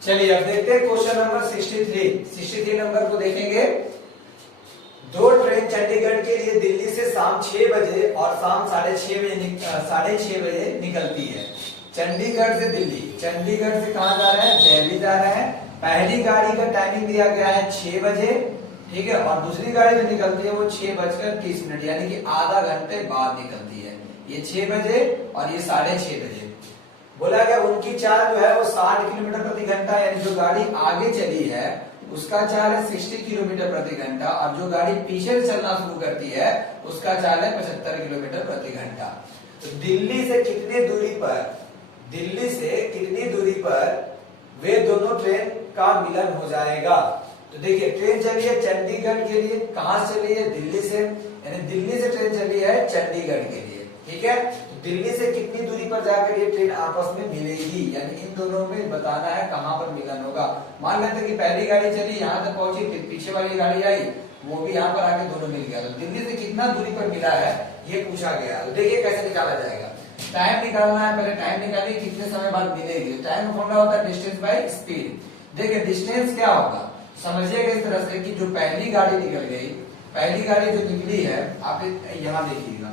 चलिए अब देखते हैं क्वेश्चन नंबर 63 नंबर को देखेंगे। दो ट्रेन चंडीगढ़ के लिए दिल्ली से शाम 6 बजे और शाम 6:30 बजे निकलती है। चंडीगढ़ से दिल्ली, चंडीगढ़ से कहां जा रहे हैं, दिल्ली जा रहे हैं। पहली गाड़ी का टाइमिंग दिया गया है 6 बजे, ठीक है, और दूसरी गाड़ी जो निकलती है वो 6:30 यानी कि आधा घंटे बाद निकलती है। ये 6 बजे और ये 6:30 बजे। बोला गया उनकी चाल जो है वो 60 किलोमीटर प्रति घंटा, यानी जो गाड़ी आगे चली है उसका चाल है 60 किलोमीटर प्रति घंटा, और जो गाड़ी पीछे से चलना शुरू करती है उसका चाल है 75 किलोमीटर प्रति घंटा। तो दिल्ली से कितनी दूरी पर वे दोनों ट्रेन का मिलन हो जाएगा। तो देखिए ट्रेन चली है चंडीगढ़ के लिए, कहां से चली है, दिल्ली से, यानी दिल्ली से ट्रेन चली है चंडीगढ़ के लिए, ठीक है। तो दिल्ली से कितनी दूरी पर जाकर ये ट्रेन आपस में मिलेगी, यानी इन दोनों में बताना है कहां पर मिलन होगा। मान लेते कि पहली गाड़ी चली यहां तक पहुंची, फिर पीछे वाली गाड़ी आई, वो भी यहाँ पर आके दोनों मिल गया। तो दिल्ली से कितना दूरी पर मिला है ये पूछा गया। तो देखिए कैसे निकाला जाएगा। टाइम निकालना है, पहले टाइम निकालिए कितने समय बाद मिलेगी। टाइम का फॉर्मूला होता है डिस्टेंस बाय स्पीड। देखिए डिस्टेंस क्या होगा, समझिएगा इस तरह से कि जो पहली गाड़ी निकल गई, पहली गाड़ी जो निकली है, आप यहाँ देखिएगा,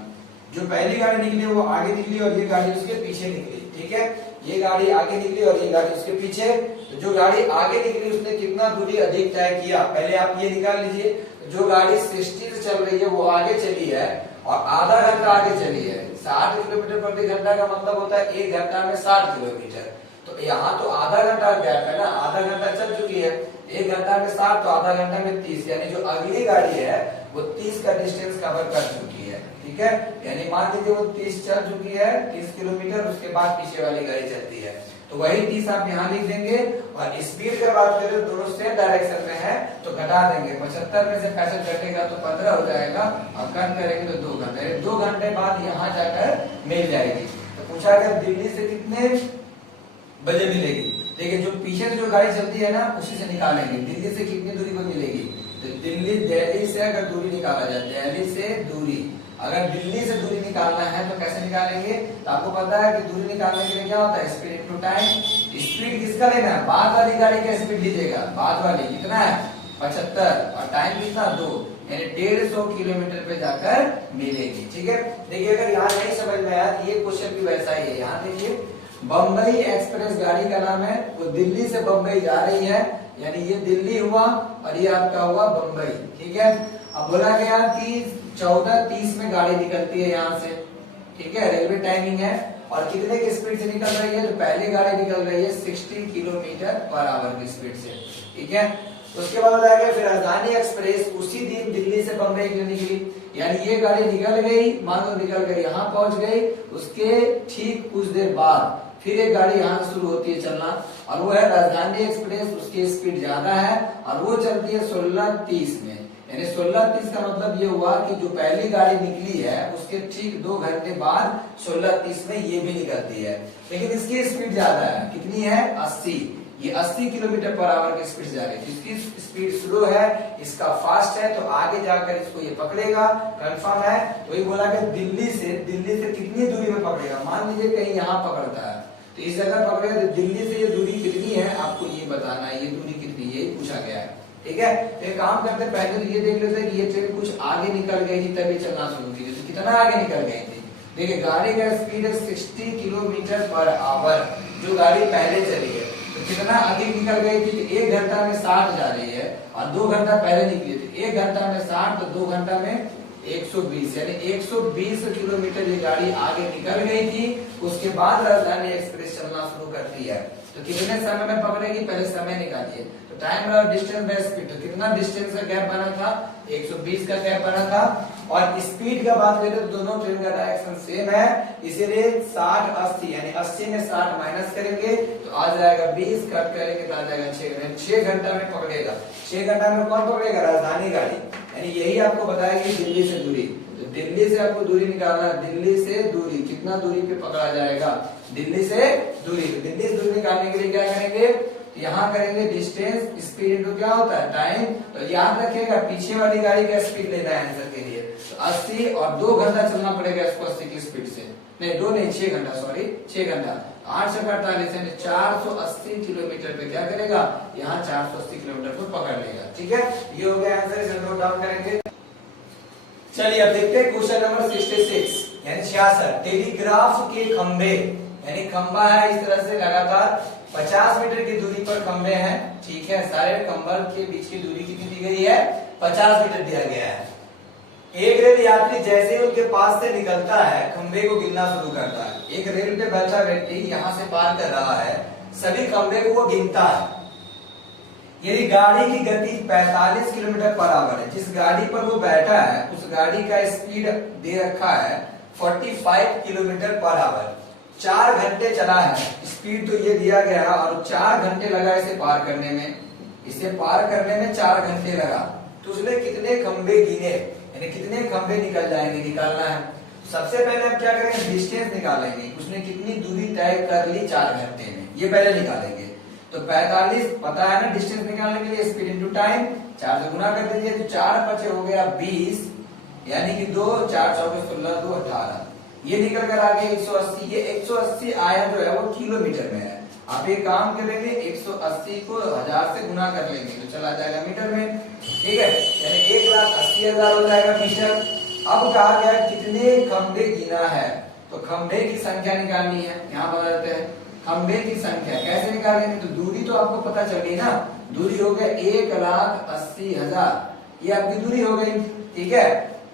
जो पहली गाड़ी निकली वो आगे निकली और ये गाड़ी उसके पीछे निकली, ठीक है। ये गाड़ी आगे निकली और ये गाड़ी उसके पीछे। तो जो गाड़ी आगे निकली उसने कितना दूरी अधिक तय किया, पहले आप ये निकाल लीजिए। जो गाड़ी 60 से चल रही है वो आगे चली है और आधा घंटा आगे चली है। 60 किलोमीटर प्रति घंटा का मतलब होता है 1 घंटा में 60 किलोमीटर। तो यहाँ तो आधा घंटा गैप है ना, आधा घंटा चल चुकी है। 1 घंटा में 60 तो आधा घंटा में 30, यानी जो अगली गाड़ी है वो 30 का डिस्टेंस कवर कर चुकी है, ठीक है। यानी मान लीजिए वो 30 चल चुकी है, 30 किलोमीटर, उसके बाद पीछे वाली गाड़ी चलती है, तो वही 30 आप यहाँ लिख देंगे। और स्पीड की बात करें तो दोनों सेम डायरेक्शन में है तो घटा देंगे। 75 में से 65 घटेगा तो 15 हो जाएगा, और कट करेंगे तो 2 घंटे, 2 घंटे बाद यहाँ जाकर मिल जाएगी। तो पूछा गया दिल्ली से कितने बजे मिलेगी। देखिए जो पीछे से जो गाड़ी चलती है ना उसी से निकालेंगे दिल्ली से कितनी दूरी पर मिलेगी। तो दिल्ली से अगर दूरी निकाला जाए, दिल्ली से दूरी, अगर दिल्ली से दूरी निकालना है तो कैसे निकालेंगे। तो आपको पता है कि दूरी निकालने के लिए क्या होता है, स्पीड इनटू टाइम। स्पीड किसका लेना है, बाद वाली गाड़ी का स्पीड लीजिएगा। बाद वाली कितना है 75 और टाइम कितना 2, यानी 150 किलोमीटर पे जाकर मिलेगी, ठीक है। देखिए अगर यहाँ नहीं समझ में आया ये क्वेश्चन भी वैसा ही है। यहाँ देखिए बम्बई एक्सप्रेस गाड़ी का नाम है, वो दिल्ली से बम्बई जा रही है, यानी ये दिल्ली हुआ और ये आपका हुआ बम्बई, ठीक है। अब बोला गया कि 14:30 में गाड़ी निकलती है यहाँ से, ठीक है, रेलवे टाइमिंग है। और कितने की स्पीड से निकल रही है, तो पहली गाड़ी निकल रही है 60 किलोमीटर पर आवर की स्पीड से, ठीक है। उसके बाद बताया गया फिर राजधानी एक्सप्रेस उसी दिन दिल्ली से बम्बई के लिए निकली, यानी ये गाड़ी निकल गई, मान लो निकल गई, यहाँ पहुंच गई, उसके ठीक कुछ देर बाद फिर एक गाड़ी यहाँ से शुरू होती है चलना, और वो है राजधानी एक्सप्रेस। उसकी स्पीड ज्यादा है और वो चलती है 16:30 में, यानी 16:30 का मतलब ये हुआ कि जो पहली गाड़ी निकली है उसके ठीक 2 घंटे बाद 16:30 में ये भी निकलती है। लेकिन इसकी स्पीड ज्यादा है, कितनी है 80, ये 80 किलोमीटर पर आवर की स्पीड जा रही है। इसकी स्पीड स्लो है, इसका फास्ट है, तो आगे जाकर इसको ये पकड़ेगा, कंफर्म है। तो ये बोला कि दिल्ली से कितनी दूरी में पकड़ेगा। मान लीजिए कहीं यहाँ पकड़ता है तो इस जगह पकड़ेगा, तो दिल्ली से ये दूरी कितनी है आपको ये बताना है, ये दूरी कितनी है ये पूछा गया है, ठीक है। तो एक काम करते हैं, पहले तो ये देख लेते हैं कि ये ट्रेन कुछ आगे निकल गई थी तभी चलना शुरू की, तो कितना आगे निकल गई थी। देखिए गाड़ी का स्पीड है 60 किलोमीटर पर आवर, जो गाड़ी पहले चली है, तो कितना अधिक निकल गई थी। 1 घंटा में 60 जा रही है और 2 घंटा पहले निकली थी। 1 घंटा में 60 तो 2 घंटा में 120, यानी 120 किलोमीटर ये गाड़ी आगे निकल गई थी। उसके बाद राजधानी एक्सप्रेस चलना शुरू करती है। तो कितने समय में पकड़ेगी, पहले समय निकालिए। तो टाइम और डिस्टेंस बाय स्पीड, तो कितना डिस्टेंस का गैप बना था, 120 का गैप बना था। और स्पीड का बात करें तो दोनों ट्रेन का डायरेक्शन सेम है, इसीलिए 60-80, यानी 80 में 60 माइनस करेंगे तो आ जाएगा 20, कट करेंगे तो आ जाएगा 6 घंटा में पकड़ेगा। 6 घंटा में कौन पकड़ेगा, राजधानी गाड़ी। यानी यही आपको बताएगी दिल्ली से दूरी। तो दिल्ली से आपको दूरी निकालना है, दिल्ली से दूरी कितना दूरी पे पकड़ा जाएगा, दिल्ली से दूरी। तो दिल्ली से दूरी निकालने के लिए क्या करेंगे, यहाँ करेंगे डिस्टेंस, स्पीड इनटू क्या होता है टाइम। तो याद रखिएगा पीछे वाली गाड़ी का स्पीड लेना है आंसर के लिए। तो 80 और 2 घंटा चलना पड़ेगा इसको 80 की स्पीड से, नहीं 2 नहीं 6 घंटा, सॉरी 6 घंटा। 8 से 48 यानी 480 किलोमीटर पे क्या करेगा, यहाँ 480 किलोमीटर को पकड़ लेगा। ठीक है, ये हो गया आंसर, इसे नोट डाउन करेंगे। चलिए अब देखते हैं क्वेश्चन नंबर 66 यानी 66। टेलीग्राफ के खंभे यानी खंभा है इस तरह से लगातार 50 मीटर की दूरी पर खंभे हैं। ठीक है, सारे खंभों के बीच की दूरी कितनी दी गई है, 50 मीटर दिया गया है। एक रेल यात्री जैसे ही उनके पास से निकलता है खंभे को गिनना शुरू करता है। एक रेल पे बैठा व्यक्ति यहाँ से पार कर रहा है, सभी खंभे को वो गिनता है। यदि गाड़ी की गति 45 किलोमीटर पर आवर है, जिस गाड़ी पर वो बैठा है उस गाड़ी का स्पीड दे रखा है 45 किलोमीटर पर आवर, 4 घंटे चला है, स्पीड तो ये दिया गया है और 4 घंटे लगा इसे पार करने में, इसे पार करने में 4 घंटे लगा, तो उसने कितने खंभे गिने यानी कितने खंभे निकल जाएंगे, निकालना है। सबसे पहले हम क्या करेंगे, डिस्टेंस निकालेंगे, उसने कितनी दूरी तय कर ली 4 घंटे में, ये पहले निकालेंगे। तो 45 पता है ना, डिस्टेंस निकालने के लिए स्पीड इनटू टाइम 4 से गुना कर दीजिए, तो 4 5 हो गया 20 यानी कि 2 4 24 16 2 18, ये निकल कर आ गया 180। ये 180 आया जो है वो किलोमीटर में है। आप एक काम करेंगे 180 को 1000 से गुना कर लेंगे तो चला जाएगा मीटर में। ठीक है, यानी 1,80,000 हो जाएगा मीटर। अब कहा गया कितने खंभे गिना है, तो खंभे की संख्या निकालनी है। यहाँ बदलते हैं, खंभे की संख्या कैसे निकालेंगे, तो दूरी तो आपको पता चल गई ना, दूरी हो गया 1,80,000, ये आपकी दूरी हो गई। ठीक है,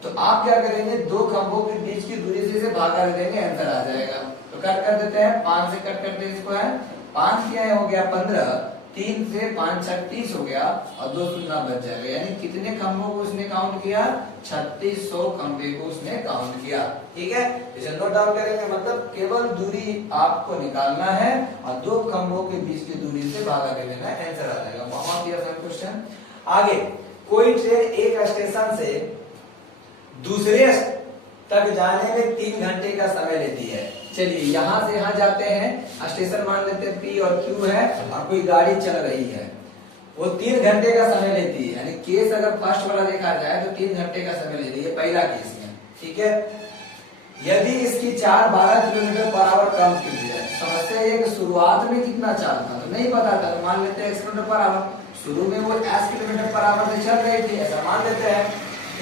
तो आप क्या करेंगे, 2 खंभों के बीच की दूरी से इसे भागा देंगे, आंसर आ जाएगा। तो कट कर देते हैं, 5 से कट करते हैं इसको, है 5 क्या हो गया 15, 3 से 5 36 हो गया और 2 शून्य बच जाएगा। यानी कितने खंभों को उसने काउंट किया, 3600 खंभे को उसने काउंट किया। ठीक है, इसे नोट डाउन करेंगे, मतलब केवल दूरी आपको निकालना है और 2 खंभों के बीच की दूरी से भागा के लेना है, आंसर आ जाएगा। बहुत ही आसान क्वेश्चन। आगे, कोई ट्रेन एक स्टेशन से दूसरे तक जाने में 3 घंटे का समय लेती है। चलिए यहाँ से यहाँ जाते हैं, स्टेशन मान लेते हैं P और Q है और कोई गाड़ी चल रही है, वो 3 घंटे का समय लेती है। यानी केस अगर फर्स्ट वाला देखा जाए तो 3 घंटे का समय लेती है, पहला केस में। ठीक है, यदि इसकी 4-12 किलोमीटर पर आवर कम की जाए, समस्या ये कि शुरुआत में कितना चाल था तो नहीं पता था, तो मान लेते हैं 1 किलोमीटर पर आवर, शुरू में वो 80 किलोमीटर पर आवर से चल रही थी, ऐसा मान लेते हैं।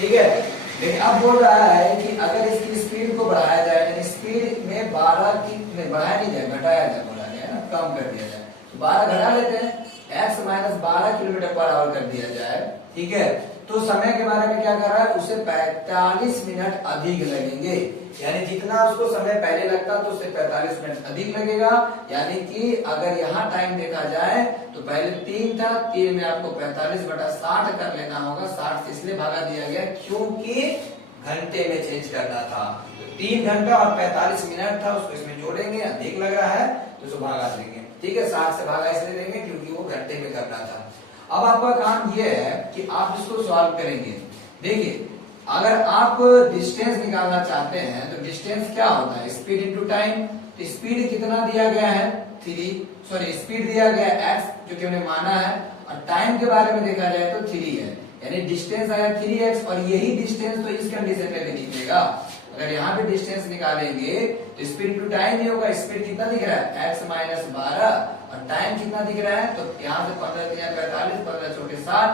ठीक है, लेकिन अब बोल रहा है कि अगर इसकी स्पीड को बढ़ाया जाए, यानी स्पीड में 12 की बढ़ाया नहीं जाए, घटाया जाए, बोला गया ना, कम कर दिया जाए, तो 12 घटा लेते हैं, x - 12 किलोमीटर पर आवर कर दिया जाए। ठीक है, तो समय के बारे में क्या कर रहा है, उसे 45 मिनट अधिक लगेंगे, यानी जितना उसको समय पहले लगता तो उसे 45 मिनट अधिक लगेगा। यानी कि अगर यहाँ टाइम देखा जाए तो पहले 3 था, 3 में आपको 45/60 कर लेना होगा, 60 से इसलिए भागा दिया गया क्योंकि घंटे में चेंज करना था। तो 3 घंटा और 45 मिनट था, उसको इसमें जोड़ेंगे, अधिक लग रहा है तो उसको भागा देंगे। ठीक है, 60 से भागा इसलिए देंगे क्योंकि वो घंटे में करना था। अब आपका काम ये है कि आप इसको सॉल्व करेंगे। देखिए, अगर आप डिस्टेंस निकालना चाहते हैं तो डिस्टेंस क्या होता है, स्पीड इनटू टाइम। तो स्पीड कितना दिया गया है, स्पीड दिया गया है x, जो कि हमने माना है, और टाइम के बारे में देखा जाए तो 3 है, यानी डिस्टेंस आया 3x, और यही डिस्टेंस तो इस कंडीशन में भी निकलेगा। अगर यहाँ पे डिस्टेंस निकालेंगे तो स्पीड टू टाइम ही होगा। स्पीड कितना दिख रहा है, x - 12, और टाइम कितना दिख रहा है, तो यहाँ से 15 3 45, 15 छोटे 60,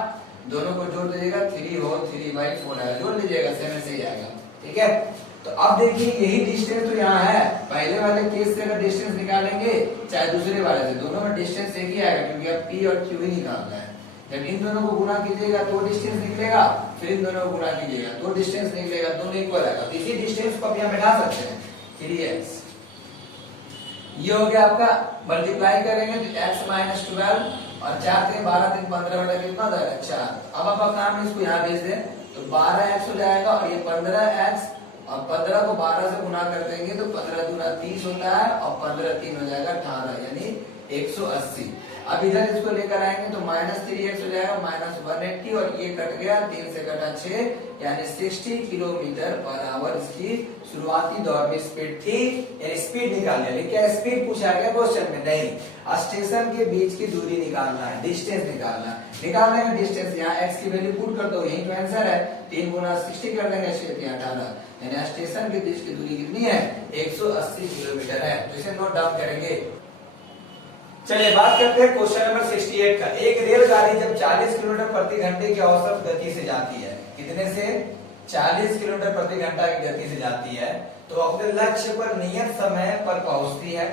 दोनों को जोड़ दीजिएगा, 3 हो 3/4 है, जोड़ लीजिएगा, 7 से ही आएगा। ठीक है, तो अब देखिए यही डिस्टेंस तो यहाँ है, पहले वाले केस से अगर डिस्टेंस निकालेंगे चाहे दूसरे वाले से, दोनों में डिस्टेंस एक ही आएगा क्योंकि अब P और Q ही निकालना है। जब इन दोनों को गुना कीजिएगा तो डिस्टेंस निकलेगा, फिर इन दोनों को गुना कीजिएगा तो डिस्टेंस निकलेगा, दोनों इक्वल आएगा। तो इसी डिस्टेंस को आप यहाँ बैठा सकते हैं, 3x। ये हो गया आपका, मल्टीप्लाई करेंगे तो x - 12 और 4 3 12 3 15 बटा कितना था, 4। अब आप काम है इसको यहाँ भेज दें तो 12x हो जाएगा, और ये 15x, और 15 को 12 से गुना कर देंगे तो 15 दूना 30 होता है, और 15 3 हो जाएगा 18, यानी 180। अब इधर इसको लेकर आएंगे तो -3x हो जाएगा -180 और ये कट गया 3 से कटा 6 यानी 60 किलोमीटर पर आवर इसकी शुरुआती दौर में स्पीड थी। यानी स्पीड निकालने, लेकिन क्या स्पीड पूछा गया क्वेश्चन में? नहीं, स्टेशन के बीच की दूरी निकालना है, डिस्टेंस निकालने का डिस्टेंस। यहाँ x की वैल्यू पुट कर दो, यही तो आंसर है। 3 गुना 60 कर देंगे 18, यानी स्टेशन के बीच की दूरी कितनी है? 180 किलोमीटर है। तो इसे नोट डाउन करेंगे। चलिए बात करते हैं क्वेश्चन नंबर 68 का। एक रेलगाड़ी जब 40 किलोमीटर प्रति घंटे की औसत गति से जाती है, कितने से? 40 किलोमीटर प्रति घंटा की गति से जाती है, तो अपने लक्ष्य पर नियत समय पर पहुंचती है।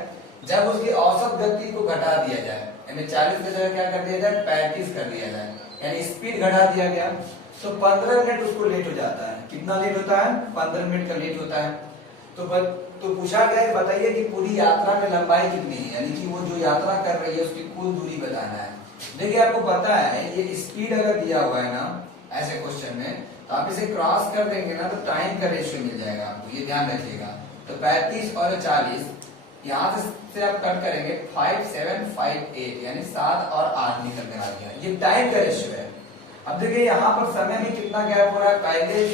जब उसकी औसत गति को घटा दिया जाए, यानी 40 की जगह क्या कर दिया जाए? 35 कर दिया जाए, यानी स्पीड घटा दिया गया, तो 15 मिनट उसको लेट हो जाता है। कितना लेट होता है? 15 मिनट का लेट होता है। तो पूछा गया है, बताइए कि पूरी यात्रा में लंबाई कितनी है, यानी कि वो जो यात्रा कर रही है उसकी कुल दूरी बताना है। देखिए आपको पता है ये स्पीड अगर दिया हुआ है ना ऐसे क्वेश्चन में, तो आप इसे क्रॉस कर देंगे ना तो टाइम का रेशियो मिल जाएगा आपको, ये ध्यान रखिएगा। तो 35 और 40 यहाँ से आप कट करेंगे 5, 7, 5, 8 यानी 7 और 8 निकल कर आ गया, ये टाइम का रेशियो है। अब देखिए यहाँ पर समय में कितना गैप हो रहा है? पहले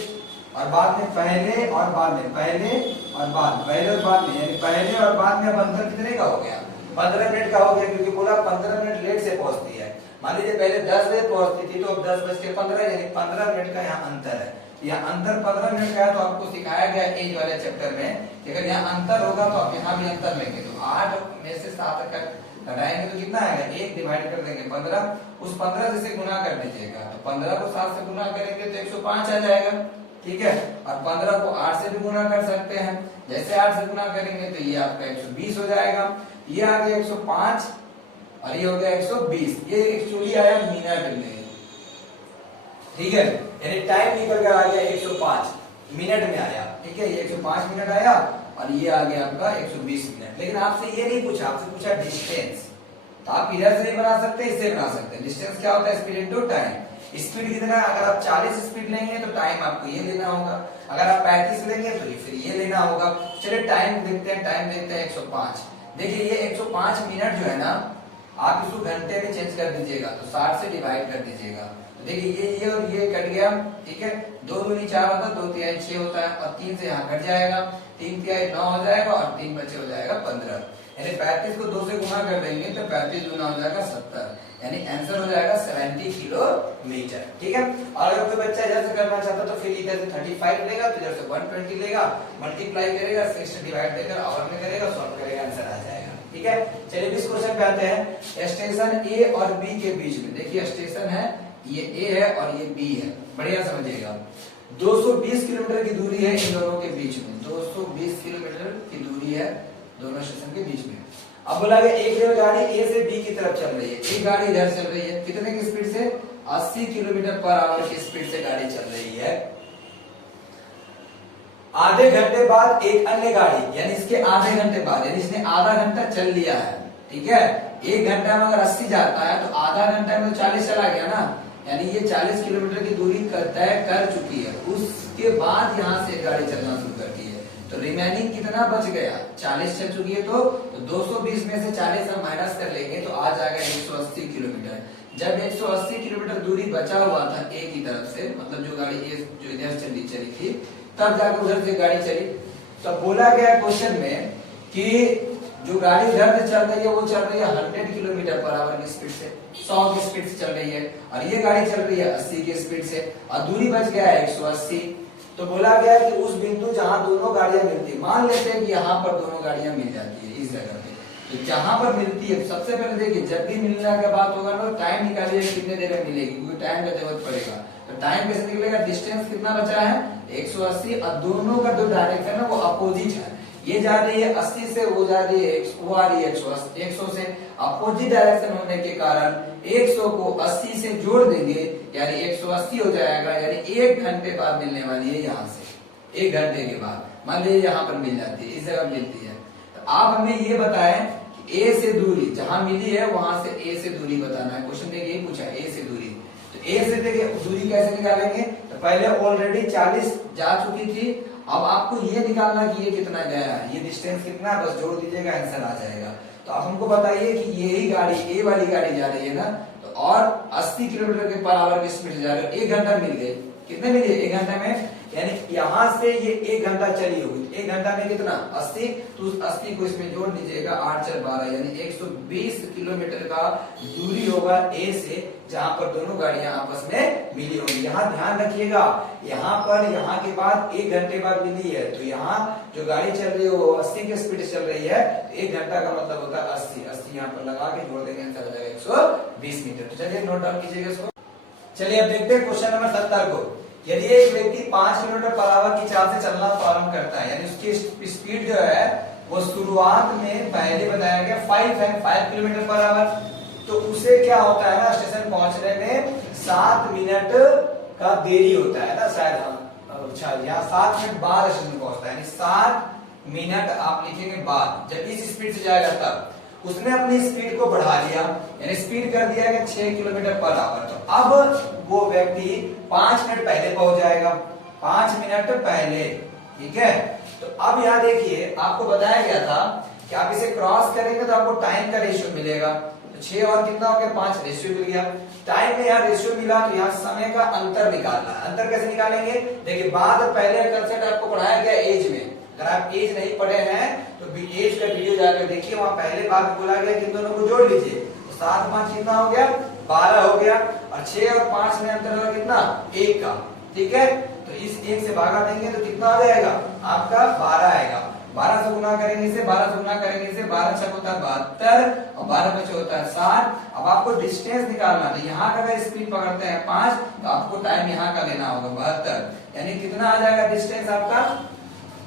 और बाद में, पहले और बाद में, पहले और बाद में, पहले और बाद में, यानी पहले और बाद में अब अंतर कितने का हो गया? 15 मिनट का हो गया, क्योंकि बोला 15 मिनट लेट से पहुंचती है। मान लीजिए पहले 10 बजे पहुंचती थी, तो अब 10:15 यानी 15 मिनट का यहाँ अंतर है। यहाँ अंतर 15 मिनट का है, तो आपको सिखाया गया एज वाले चैप्टर में कि अगर यहाँ अंतर होगा तो आप यहाँ भी अंतर लेंगे। तो 8 में से 7 घटाएंगे तो कितना आएगा? 1 डिवाइड कर देंगे 15, उस 15 से गुना कर दीजिएगा, तो 15 को 7 से गुना करेंगे तो 105 आ जाएगा, ठीक है। और 15 को 8 से भी गुना कर सकते हैं, जैसे 8 से गुना करेंगे तो ये आपका 120 हो जाएगा। ये आ गया 105 और ये हो गया 120, ये एक्चुअली आया मिनट में, ठीक है। यानी टाइम निकल कर आ गया 105 मिनट में आया, ठीक है। ये 105 मिनट आया और ये आ गया आपका 120 मिनट। लेकिन आपसे ये नहीं पूछा, आपसे पूछा डिस्टेंस। तो आप इधर से नहीं बना सकते, इससे बना सकते हैं। डिस्टेंस क्या होता है? Speed into time. स्पीड कितना? अगर आप 40 स्पीड लेंगे तो टाइम आपको ये लेना होगा, अगर आप 35 लेंगे तो फिर ये लेना होगा। चलिए टाइम देखते हैं, टाइम देखते हैं 105। देखिए ये 105 मिनट जो है ना, आप इसको घंटे में चेंज कर दीजिएगा, तो 60 से डिवाइड कर दीजिएगा। तो देखिए ये और ये कट गया, ठीक है। 2 दूनी 4 होता है, 2 तिहाई 6 होता है, और 3 से यहाँ कट जाएगा, 3 तिहाई 9 हो जाएगा और 3 बचे हो जाएगा 15। यानी 35 को 2 से गुना कर देंगे तो 35 गुना हो जाएगा 70, यानी आंसर हो जाएगा 70 किलोमीटर, ठीक है। और अगर कोई बच्चा इधर से करना चाहता तो फिर इधर से 35 लेगा, तो इधर से 120 लेगा, मल्टीप्लाई करेगा, 6 से डिवाइड देकर आवर में करेगा, सॉल्व करेगा, आंसर आ जाएगा, ठीक है। चलिए इस क्वेश्चन पे आते हैं। स्टेशन ए और बी के बीच में, देखिए स्टेशन है, ये ए है और ये बी है, बढ़िया समझिएगा। 220 किलोमीटर की दूरी है इन दोनों के बीच में, 220 किलोमीटर की दूरी है दोनों स्टेशन के बीच में। अब बोला गया एक रेलगाड़ी ए से बी की तरफ चल रही है, एक गाड़ी इधर चल रही है, कितने की स्पीड से? 80 किलोमीटर पर आवर की स्पीड से गाड़ी चल रही है। आधे घंटे बाद एक अन्य गाड़ी, यानी इसके आधे घंटे बाद, यानी इसने आधा घंटा चल लिया है, ठीक है। 1 घंटा में अगर 80 जाता है तो आधा घंटा में तो 40 चला गया ना, यानी ये 40 किलोमीटर की दूरी तय कर चुकी है। उसके बाद यहाँ से गाड़ी चलना शुरू करती है, तो रिमेनिंग कितना बच गया? 40 चल चुकी है, तो 220 में से 40 हम माइनस कर लेंगे तो आ जाएगा 180 किलोमीटर। जब 180 किलोमीटर दूरी बचा हुआ था ए की तरफ से, मतलब जो गाड़ी ए जो इधर चली थी, तब जाकर उधर से गाड़ी चली। तब बोला गया क्वेश्चन में कि जो गाड़ी इधर से चल रही है वो चल रही है 100 किलोमीटर पर आवर की स्पीड से, 100 की स्पीड से चल रही है, और ये गाड़ी चल रही है 80 की स्पीड से, और दूरी बच गया है 180। तो बोला गया कि उस बिंदु जहां दोनों गाड़ियां मिलती है, मान लेते हैं कि यहाँ पर दोनों गाड़ियां मिल जाती है इस जगह पे, तो जहां पर मिलती है सबसे पहले देखिए, जब भी मिलने का बात होगा ना, टाइम निकालिए कितने देर में मिलेगी, क्योंकि टाइम का जरूरत पड़ेगा। तो टाइम कैसे निकलेगा? डिस्टेंस कितना बचा है? 180, और दोनों का जो डायरेक्शन है वो अपोजिट है। ये जा रही है 80 से, वो जा रही है, वो आ रही है 100 से। अपोजिट डायरेक्शन होने के कारण 100 को 80 से जोड़ देंगे, यानी 180 हो जाएगा, यानी 1 घंटे बाद मिलने वाली है यहाँ से। 1 घंटे के बाद मान लीजिए यहाँ पर मिल जाती है, इस जगह मिलती है। तो आप हमें ये बताएं कि ए से दूरी जहां मिली है वहां से ए से दूरी बताना है। क्वेश्चन देखिए ये पूछा ए से दूरी, तो ए से देखिए दूरी कैसे निकालेंगे? तो पहले ऑलरेडी 40 जा चुकी थी, अब आपको ये निकालना कि ये कितना गया है, ये डिस्टेंस कितना है, बस जोड़ दीजिएगा, आंसर आ जाएगा। तो आप हमको बताइए कि यही गाड़ी, ए वाली गाड़ी जा रही है ना, तो और 80 किलोमीटर के पर आवर की स्पीड से जा रही है, 1 घंटा मिल गए। कितने मिले 1 घंटा में? यानी यहां से ये 1 घंटा चली होगी, 1 घंटा में कितना 80, तो उस 80 को इसमें जोड़ दीजिएगा, 8 4 12, यानी 120 किलोमीटर का दूरी होगा ए से, जहां पर दोनों गाड़ियां आपस में मिली होंगी। यहाँ ध्यान रखिएगा, यहाँ पर यहाँ के बाद 1 घंटे बाद मिली है, तो यहाँ जो गाड़ी चल रही है वो 80 की स्पीड चल रही है, तो 1 घंटा का मतलब होता है 80, 80 यहाँ पर लगा के जोड़ देंगे, आंसर हो जाएगा 120 मीटर। तो चलिए नोट डाउन कीजिएगा इसको। चलिए अब देखते हैं क्वेश्चन नंबर 70 को। यदि एक व्यक्ति 5 किलोमीटर पर आवर की चाल से चलना प्रारंभ करता है, यानी उसकी स्पीड जो है वो शुरुआत में पहले बताया गया 5 किलोमीटर पर आवर, तो उसे क्या होता है ना, स्टेशन पहुंचने में 7 मिनट का देरी होता है ना, शायद हम अच्छा यहाँ 7 मिनट बाद स्टेशन पहुंचता है, यानी 7 मिनट आप लिखेंगे बाद, जब इस स्पीड से जाएगा तब। उसने अपनी स्पीड को बढ़ा लिया, यानी स्पीड कर दिया है 6 किलोमीटर पर आवर, तो अब वो व्यक्ति 5 मिनट पहले पहुंच जाएगा, 5 मिनट पहले, ठीक है। तो अब यहाँ देखिए, आपको बताया गया था कि आप इसे क्रॉस करेंगे तो आपको टाइम का रेशियो मिलेगा, तो 6 और कितना हो गया 5, रेशियो मिल गया। टाइम में यहाँ रेशियो मिला, तो यहाँ समय का अंतर निकालना है। अंतर कैसे निकालेंगे? देखिए बाद पहले कंसेप्ट आपको पढ़ाया गया एज में, अगर आप एज नहीं पढ़े हैं तो एज का वीडियो जाकर देखिए, वहां पहले बात बोला गया कि इन दोनों को जोड़ लीजिए, तो 7 5 कितना हो गया 12 हो गया, और 6 और 5 में अंतर होगा कितना 1 का, ठीक है। तो इस 1 से भागा देंगे तो कितना आ जाएगा आपका 12 आएगा, 12 से गुना करेंगे इसे, 12 से गुना करेंगे इसे, 12 6 होता है 72 और 12 5 होता है 60। अब आपको डिस्टेंस निकालना, तो यहाँ का अगर स्पीड पकड़ते हैं 5, तो आपको टाइम यहाँ का लेना होगा 72, यानी कितना आ जाएगा डिस्टेंस आपका।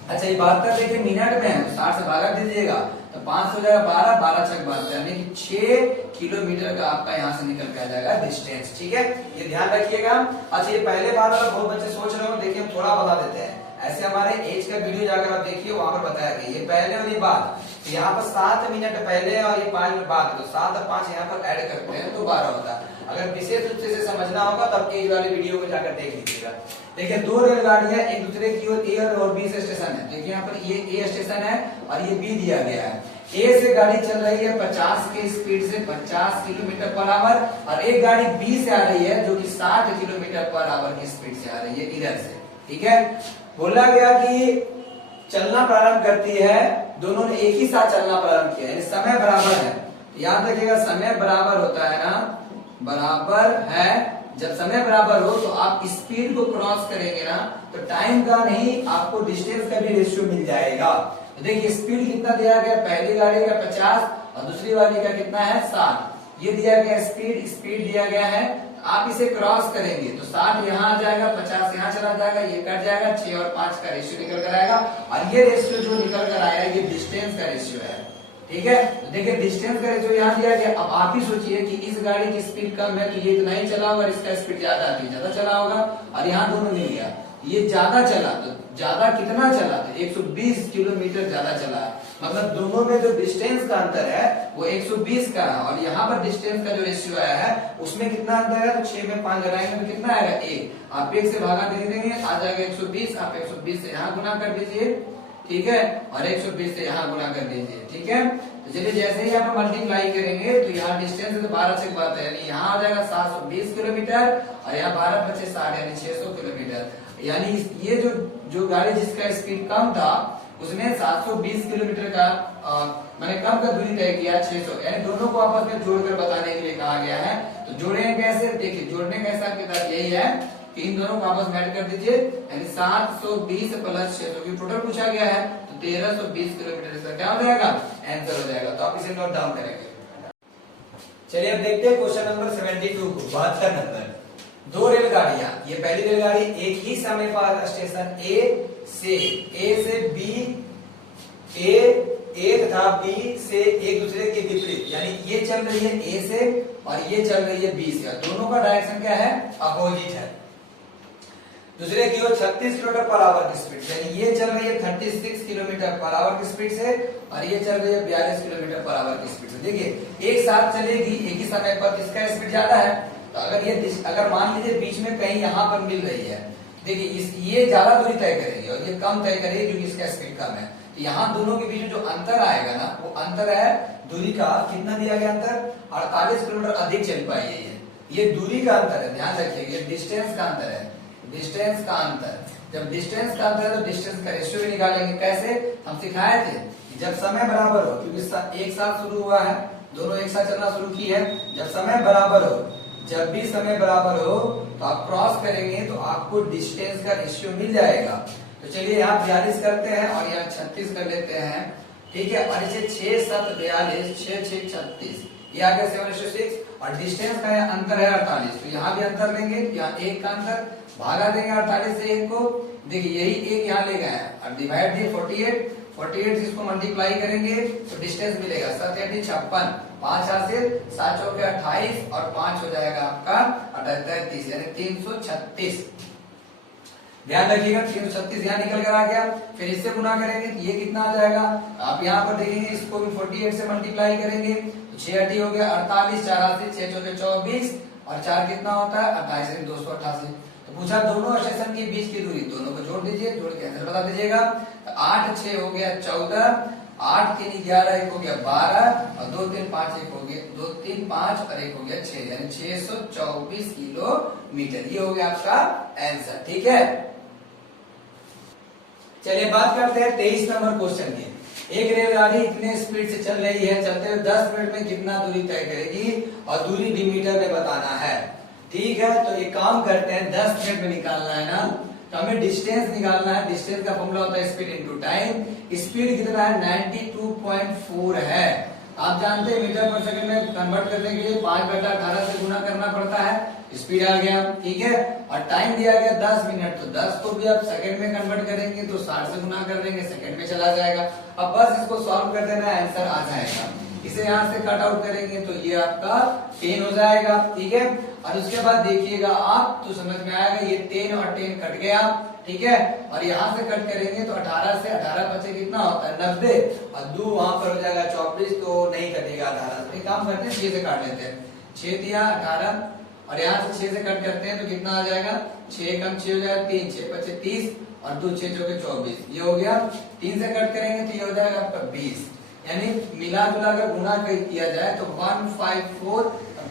अच्छा ये 72 देखिए मिनट में है, 60 से भागा दीजिएगा तो 5 हो जाएगा 12, 12 6 72, यानी कि 6 किलोमीटर का आपका यहाँ से निकल के आ जाएगा डिस्टेंस, ठीक है, ये ध्यान रखिएगा। अच्छा ये पहले बार वाला बहुत बच्चे सोच रहे हो, देखिए हम थोड़ा बता देते हैं, ऐसे हमारे एज का वीडियो जाकर आप देखिए, वहां पर बताया गया ये पहले और ये बाद, तो यहाँ पर 7 मिनट पहले और ये 5 मिनट बाद, तो 7 और 5 यहाँ पर ऐड करते हैं तो 12 होता है। अगर विशेष रूप से समझना होगा तब एज वाले वीडियो को जाकर देख लीजिएगा। देखिए 2 रेलगाड़ियां एक दूसरे की ओर ए और बी से स्टेशन है, देखिए यहाँ पर ये ए स्टेशन है और ये बी दिया गया है। ए से गाड़ी चल रही है 50 के स्पीड से 50 किलोमीटर पर आवर, और एक गाड़ी बी से आ रही है जो कि 60 किलोमीटर पर आवर की स्पीड से आ रही है इधर से, ठीक है। बोला गया कि चलना प्रारंभ करती है, दोनों ने एक ही साथ चलना प्रारंभ किया, यानी समय बराबर है। याद रखिएगा समय बराबर होता है ना, बराबर है, जब समय बराबर हो तो आप स्पीड को क्रॉस करेंगे ना, तो टाइम का नहीं आपको डिस्टेंस का भी रेशियो मिल जाएगा। तो देखिए स्पीड कितना दिया गया, पहली गाड़ी का 50 और दूसरी वाली का कितना है 60, ये दिया गया स्पीड दिया गया है। आप इसे क्रॉस करेंगे तो 60 यहाँ आ जाएगा, 50 यहाँ चला जाएगा, ये कट जाएगा, 6 और 5 का रेशियो निकल कर आएगा, और ये रेशियो जो निकल कर आया ये डिस्टेंस का रेशियो है, ठीक है। तो देखिए डिस्टेंस का रेशियो यहाँ दिया गया। अब आप ही सोचिए कि इस गाड़ी की स्पीड कम है तो ये इतना ही चला होगा, इसका स्पीड ज्यादा है तो ज्यादा चला होगा, और यहाँ दोनों मिल गया, ये ज्यादा चला, तो ज्यादा कितना चला, तो 120 किलोमीटर ज्यादा चला है, मतलब दोनों में जो डिस्टेंस का अंतर है वो 120 का है, और यहाँ पर डिस्टेंस का जो रेशियो आया है उसमें कितना अंतर है, तो 6 में 5 लगाएंगे तो कितना आएगा 1, आप 1 से भागा दे देंगे आ जाएगा 120, आप 120 से यहाँ गुना कर दीजिए, ठीक है, और 120 से यहाँ गुना कर दीजिए, ठीक है। तो चलिए जैसे ही आप मल्टीप्लाई करेंगे तो यहाँ डिस्टेंस तो 12 से बात है, यानी यहाँ आ जाएगा 720 किलोमीटर, और यहाँ 12 × 5 = 60, यानी 600 किलोमीटर, यानी ये जो गाड़ी जिसका स्पीड कम था उसने 720 किलोमीटर का मैंने कम का दूरी तय किया 600, यानी दोनों को आपस में जोड़कर बताने के लिए कहा गया है। तो जोड़ेंगे कैसे, देखिए जोड़ने का हिसाब किताब यही है कि इन दोनों को आपस में ऐड कर दीजिए, यानी 720 + 600 की टोटल पूछा गया है, तो 1320 किलोमीटर इसका क्या हो जाएगा आंसर हो जाएगा। तो आप इसे नोट डाउन करेंगे। चलिए अब देखते हैं क्वेश्चन नंबर 72 को, 72 नंबर। 2 रेलगाड़ियां, ये पहली रेलगाड़ी एक ही समय पर स्टेशन ए से बी, ए तथा बी से एक दूसरे के विपरीत, यानी ये चल रही है ए से और ये चल रही है बी से, दोनों का डायरेक्शन क्या है अपोजिट है। दूसरे की ओर 36 किलोमीटर पर आवर की स्पीड, यानी ये चल रही है 36 किलोमीटर पर आवर की स्पीड से, और ये चल रही है 42 किलोमीटर पर आवर की स्पीड से। देखिए एक साथ चलेगी एक ही समय पर, इसका स्पीड ज्यादा है, तो अगर मान लीजिए बीच में कहीं यहाँ पर मिल रही है, देखिए ये ज्यादा दूरी तय करेगी और ये कम तय करेगी क्योंकि इसका स्पीड कम है, तो यहाँ दोनों के बीच में जो अंतर आएगा ना वो अंतर है दूरी का कितना दिया गया अंतर, 48 किलोमीटर अधिक चल पाई है। ये दूरी का अंतर है, ध्यान रखिए, ये डिस्टेंस का अंतर है, डिस्टेंस का अंतर। जब डिस्टेंस का अंतर है तो डिस्टेंस का रेशियो भी निकालेंगे। कैसे, हम सिखाए थे कि जब समय बराबर हो, क्योंकि एक साथ शुरू हुआ है, दोनों एक साथ चलना शुरू की है, जब समय बराबर हो, जब भी समय बराबर हो तो आप क्रॉस करेंगे तो आपको डिस्टेंस का रेशियो मिल जाएगा। तो चलिए यहाँ 42 करते हैं और यहाँ 36 कर लेते हैं, ठीक है। और इसे 6 7 42, 6 6 36, ये आ गया 7:6 और डिस्टेंस का यहाँ अंतर है 48, तो यहाँ भी अंतर लेंगे, यहाँ 1 का अंतर, भागा देंगे 48 से 1 को, देखिए यही 1 यहाँ ले गए हैं और डिवाइड दिए 48 इसको मल्टीप्लाई करेंगे तो डिस्टेंस मिलेगा 7 8 56, 5 से 7 चौके 28 और 5 हो जाएगा आपका 38 यानी 336। ध्यान रखिएगा 336 यहाँ निकल कर आ गया, फिर इससे गुना करेंगे तो ये कितना आ जाएगा, आप यहाँ पर देखेंगे इसको भी 48 से मल्टीप्लाई करेंगे तो 6 8 हो गया 48, 4 से 6 चौके 24 और 4 कितना होता है 28 288। तो पूछा दोनों स्टेशन के बीच की दूरी, दोनों को जोड़ दीजिए, जोड़ के आंसर बता दीजिएगा। तो 8 6 हो गया 14, 8 3 11, 1 हो गया 12 और 2 3 5 1 हो गया 2 3 5 और 1 हो गया 6 यानी 624 किलोमीटर। ये हो गया आपका आंसर, ठीक है। चलिए बात करते हैं 23 नंबर क्वेश्चन की। एक रेलगाड़ी इतने स्पीड से चल रही है, चलते हुए 10 मिनट में कितना दूरी तय करेगी और दूरी मीटर में बताना है, ठीक है। तो एक काम करते हैं, 10 मिनट में निकालना है ना, तो हमें डिस्टेंस निकालना है। डिस्टेंस का फॉर्मूला होता है स्पीड इनटू टाइम। स्पीड कितना है 92.4 है। आप जानते हैं मीटर पर सेकंड में कन्वर्ट करने के लिए 5/18 से गुना करना पड़ता है, स्पीड आ गया, ठीक है। और टाइम दिया गया 10 मिनट, तो 10 को भी आप सेकंड में कन्वर्ट करेंगे तो 60 से गुना कर देंगे, सेकंड में चला जाएगा। अब बस इसको सॉल्व कर देना, आंसर आ जाएगा। इसे यहाँ से कट आउट करेंगे तो ये आपका 10 हो जाएगा, ठीक है। और उसके बाद देखिएगा आप तो समझ में आएगा, ये 10 और 10 कट गया, ठीक है। और यहाँ से कट करेंगे तो 18 से 18 बचे कितना होता है 90 और 2 वहां पर हो जाएगा 24, तो नहीं कटेगा 18 से। एक काम करते हैं 6 से काट लेते हैं, 6 दिया 18 और यहाँ से 6 से कट करते हैं तो कितना आ जाएगा 6 कम 6 हो जाएगा 3, 6 बचे 30 और 2 6 चौके 24, ये हो गया। 3 से कट करेंगे तो ये हो जाएगा आपका 20, यानी मिला जुला कर गुना किया जाए तो 154 और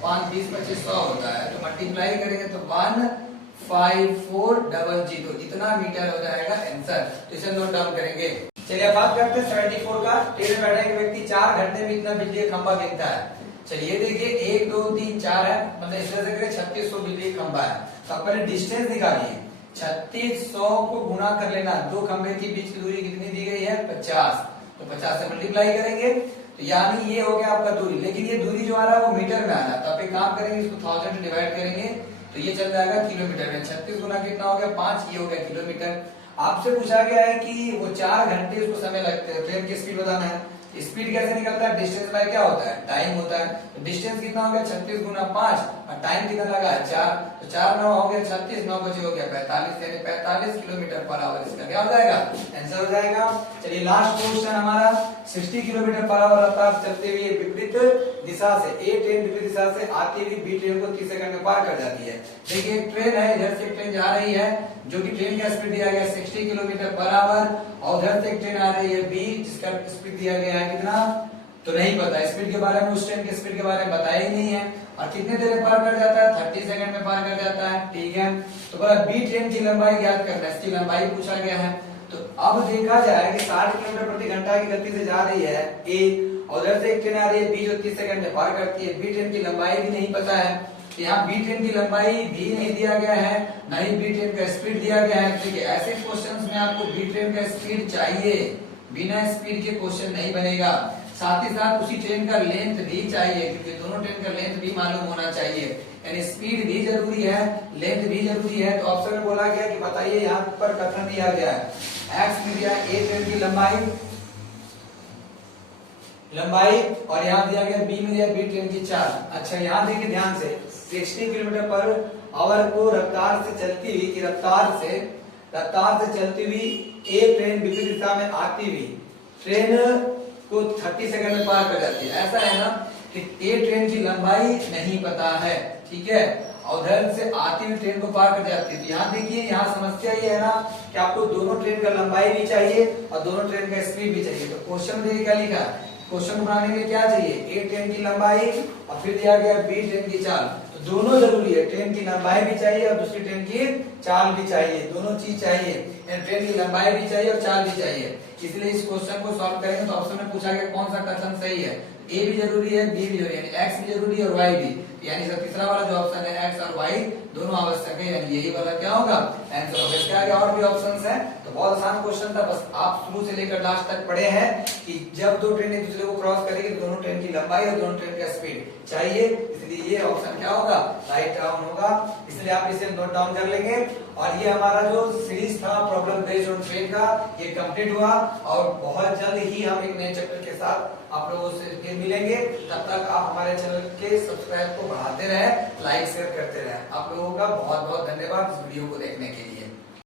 5 20 25 100 होता है, तो मल्टीप्लाई करेंगे तो 15400, इतना मीटर हो जाएगा आंसर। तो इसे नोट डाउन करेंगे। चलिए बात करते हैं 74 का। ट्रेन में बैठा एक व्यक्ति 4 घंटे में इतना बिजली का खंभा गिनता है। चलिए देखिए 1 2 3 4 है, मतलब इस तरह से करें 3600 बिजली का खंभा है। तो आप पहले डिस्टेंस निकालिए, 3600 को गुना कर लेना, दो खंभे के बीच की दूरी कितनी दी गई है 50, तो 50 से मल्टीप्लाई करेंगे तो यानी ये हो गया आपका दूरी। लेकिन ये दूरी जो आ रहा है वो मीटर में आ रहा है, तो आप एक काम करेंगे इसको 1000 से डिवाइड करेंगे तो ये चल जाएगा किलोमीटर में। 36 गुना कितना हो गया 5, ये हो गया किलोमीटर। आपसे पूछा गया है कि वो 4 घंटे उसको समय लगते हैं, ट्रेन की स्पीड बताना है। स्पीड कैसे निकलता है, डिस्टेंस बाय क्या होता है टाइम होता है। तो डिस्टेंस कितना हो गया 36 गुना 5 और टाइम कितना लगा है 4, तो 4 9 हो गया 36, 9 बजे हो गया 45, यानी 45 किलोमीटर पर आवर इसका क्या हो जाएगा आंसर हो जाएगा। चलिए लास्ट क्वेश्चन हमारा 60 किलोमीटर पर आवर रफ्तार चलते हुए विपरीत दिशा से ए ट्रेन विपरीत दिशा से आती हुई बी ट्रेन को 30 सेकंड में पार कर जाती है। देखिए एक ट्रेन है, इधर से एक ट्रेन जा रही है जो कि ट्रेन का स्पीड दिया गया 60 किलोमीटर पर आवर और उधर से एक ट्रेन आ रही है बी जिसका स्पीड दिया गया है कितना तो नहीं पता, स्पीड के बारे में उस ट्रेन के स्पीड के बारे में बताया ही नहीं है। और कितने देर में पार कर जाता है 30 सेकंड में पार कर जाता है, ठीक है। तो बोला बी ट्रेन की लंबाई ज्ञात करना है, इसकी लंबाई पूछा गया है। तो अब देखा जाए कि 60 किलोमीटर प्रति घंटा की गति से जा रही है ए और उधर से एक ट्रेन आ रही है बी जो 30 सेकंड में पार करती है। बी ट्रेन की लंबाई भी नहीं पता है, यहाँ बी ट्रेन की लंबाई भी नहीं दिया गया है, न ही बी ट्रेन का स्पीड दिया गया है। देखिए ऐसे क्वेश्चंस में आपको बी ट्रेन का स्पीड चाहिए, बिना स्पीड के क्वेश्चन नहीं बनेगा। साथ ही साथ उसी ट्रेन का लेंथ भी चाहिए, क्योंकि दोनों ट्रेन का लेंथ भी मालूम होना चाहिए, यानी स्पीड भी जरूरी है, लेंथ भी जरूरी है। तो ऑप्शन में बोला गया कि बताइए, यहाँ पर कथन दिया गया है एक्स में दिया ए ट्रेन की लंबाई और यहाँ दिया गया बी में दिया बी ट्रेन की चाल। अच्छा यहाँ देखिए ध्यान से 60 किलोमीटर पर आवर को रफ्तार से चलती हुई की रफ्तार से चलती हुई ए ट्रेन विपरीत दिशा में आती हुई ट्रेन को 30 सेकंड में पार कर जाती है। ऐसा है ना कि ए ट्रेन की लंबाई नहीं पता है, ठीक है, और उधर से आती हुई ट्रेन को पार कर जाती है। यहाँ देखिए यहाँ समस्या ये है ना कि आपको दोनों ट्रेन का लंबाई भी चाहिए और दोनों ट्रेन का स्पीड भी चाहिए। तो क्वेश्चन में देखिए क्या लिखा है क्वेश्चन बनाने में क्या चाहिए, ए ट्रेन की लंबाई और फिर दिया गया बी ट्रेन की चाल, तो दोनों जरूरी है, ट्रेन की लंबाई भी चाहिए और दूसरी ट्रेन की चाल भी चाहिए, दोनों चीज चाहिए, ट्रेन की लंबाई भी चाहिए और चाल भी चाहिए। इसलिए इस क्वेश्चन को सॉल्व करेंगे तो ऑप्शन में पूछा गया कौन सा कथन सही है, ए भी जरूरी है, बी भी जरूरी है, यानी एक्स भी जरूरी है और वाई भी, यानी तीसरा वाला जो ऑप्शन है एक्स और वाई दोनों आवश्यक है, यानी यही वाला क्या होगा आंसर होगा। इसके आगे और भी ऑप्शंस हैं, तो बहुत आसान क्वेश्चन था, बस आप शुरू से लेकर लास्ट तक पढ़े हैं कि जब दो ट्रेन एक दूसरे को क्रॉस करेगी तो दोनों ट्रेन की लंबाई और दोनों ट्रेन का स्पीड चाहिए, इसलिए ये ऑप्शन क्या होगा राइट डाउन होगा, इसलिए आप इसे नोट डाउन कर लेंगे। और ये हमारा जो सीरीज था प्रॉब्लम बेस्ड ऑन ट्रेन का ये कंप्लीट हुआ और बहुत जल्द ही हम एक नए चैप्टर के साथ आप लोगों से फिर मिलेंगे, तब तक आप हमारे चैनल के सब्सक्राइब को बढ़ाते रहें, लाइक शेयर करते रहें। आप लोगों का बहुत बहुत धन्यवाद इस वीडियो को देखने के लिए।